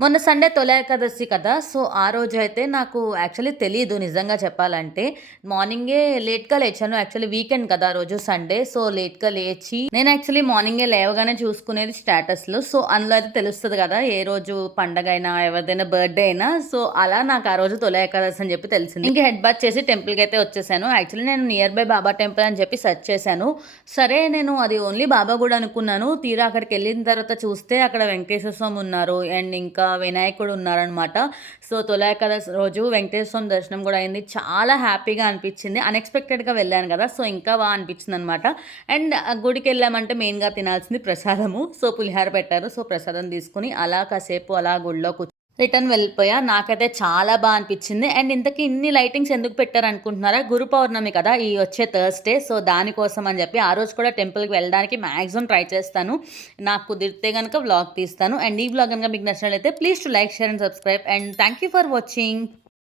మొన్న సండే తొలి ఏకాదశి కదా! సో, ఆ రోజైతే నాకు యాక్చువల్లీ తెలీదు నిజంగా చెప్పాలంటే. మార్నింగే లేట్‌గా లేచాను. యాక్చువల్లీ వీకెండ్ కదా! ఆ రోజు సండే. సో, లేట్‌గా లేచి నేను యాక్చువల్లీ మార్నింగే లేవగానే చూసుకునేది స్టేటస్‌లు. సో, అందులో అయితే తెలుస్తది కదా! ఏ రోజు పండగైనా, ఎవరిదైనా బర్త్‌డే అయినా. సో, అలా నాకు ఆ రోజు తొలి ఏకాదశి అని చెప్పి తెలిసింది. ఇంక హెడ్ బాత్ చేసి టెంపుల్‌కైతే వచ్చేసాను. యాక్చువల్లీ నేను నియర్ బై బాబా టెంపుల్ అని చెప్పి సెర్చ్ చేశాను. సరే నేను అది ఓన్లీ బాబా గుడి అనుకున్నాను. తీరా అక్కడికెళ్ళిన తర్వాత చూస్తే అక్కడ వెంకటేశ్వర స్వామి ఉన్నారు. అండ్ ఇంకా వినాయకుడు ఉన్నారనమాట. సో, తొలి ఏకాదశి రోజు వెంకటేశ్వర స్వామి దర్శనం గూడా అయింది. చాలా హ్యాపీగా అనిపిచ్చింది. అన్‌ఎక్స్‌పెక్టెడ్‌గా వెళ్ళాను గదా! సో, ఇంకా అనిపిచ్చిందనమాట. అండ్ గుడికెళ్ళామంటే మెయిన్‌గా తినాల్సింది ప్రసాదము. సో, పులిహోర పెట్టారు. సో, ప్రసాదం తీసుకొని అలా కాసేపు అలా గుడిలో రిటర్న్ వెళ్ళిపోయా. నాకైతే చాలా అనిపిచ్చింది. అండ్ ఇంతకీ ఇన్ని లైటింగ్స్ ఎందుకు పెట్టారనుకుంటున్నారా? గురు పౌర్ణమి కదా! ఈ వచ్చే థర్స్‌డే. సో, దానికోసం అని చెప్పి ఆ రోజు కూడా టెంపుల్‌కి వెళ్ళడానికి మాక్సిమం ట్రై చేస్తాను. నాకు కుదిరితే గనుక వ్లాగ్ తీస్తాను. అండ్ ఈ వ్లాగ్ గనుక మీకు నచ్చినట్లయితే please to like, share and subscribe. And thank you for watching.